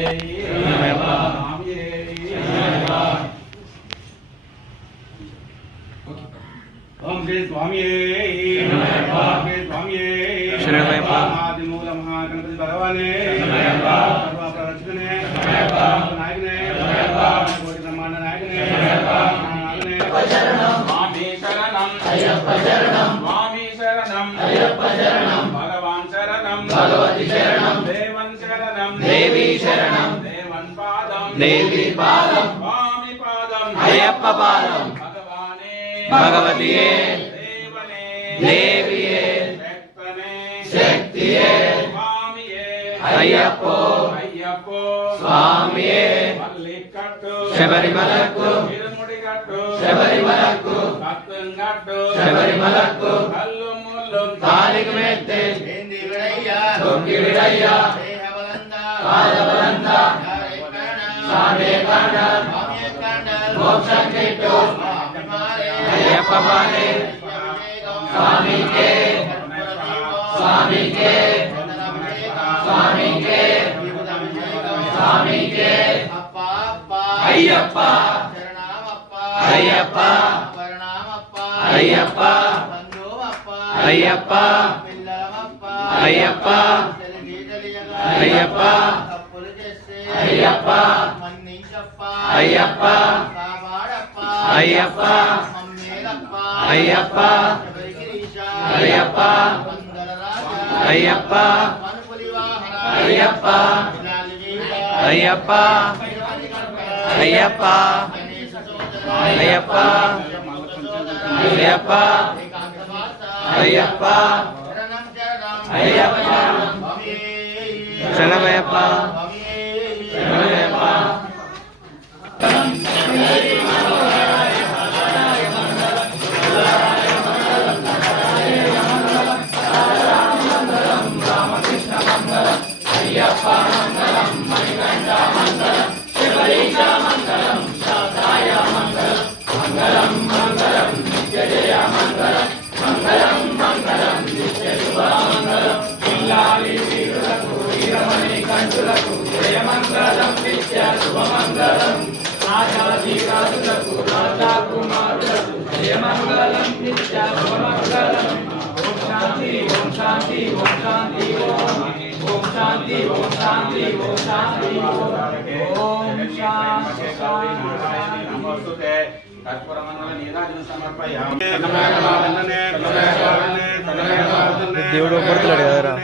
ओम श्री स्वामी स्वामी शरणमयप्पा आदिमूल महागणपति भगवाने सर्वप्ररक्षकने नायकने कोटि ब्रह्मांड नायकने स्वामी शरणम अय्यप्पा शरणम स्वामी शरणम अय्यप्पा शरणम भगवान शरणम भगवती शरणम देवन शरणम देवी शरणम देवन पादम देवी पादम स्वामी पादम अय्यप्पा पादम भगवतिये देविये शक्तिये अय्यप्पो स्वामिये शबरिमलक्कु शबरिमलक्कु शबरिमलक्कु तालिक मेत्ते तोंगी विडय्या पादबलंदा सामे कांडल मोक्षं किट्टु अय्यप्पा पाने स्वामी के स्वामी के स्वामी के स्वामी के अय्यप्पा अय्यप्पा अय्यप्पा अय्यप्पा अय्यप्पा अय्यप्पा अय्यप्पा अय्यप्पा अय्यप्पा अय्यप्पा अय्यप्पा अय्यप्पा अय्यप्पा अय्यप्पा अय्यप्पा अय्यप्पा अय्यप्पा अय्यप्पा अय्यप्पा शरणमयप्पा शरणमयप्पा अय्यप्पा मंगलम मणिकंठा मंगलम शिवरीशा मंगलम शादाय मंगलम मंगलम मंगलम नित्य जय मंगलम मंगलम मंगलम नित्य शुभ मंगलम पिल्लाली वीरुలకు వీరమణి కంఠులకు జయ మంగళం నిత్య శుభ మంగళం రాజాది రాజులకు రాజా కుమారులకు జయ మంగళం నిత్య శుభ మంగళం ఓం శాంతి ఓం శాంతి ఓం శాంతి ओम शांति ओम शांति ओम शांति ओम शांति नमोस्तुते कर्पूरमण्डल नीराजनं समर्पयामि దేవుడు కొడుతున్నాడు కదరా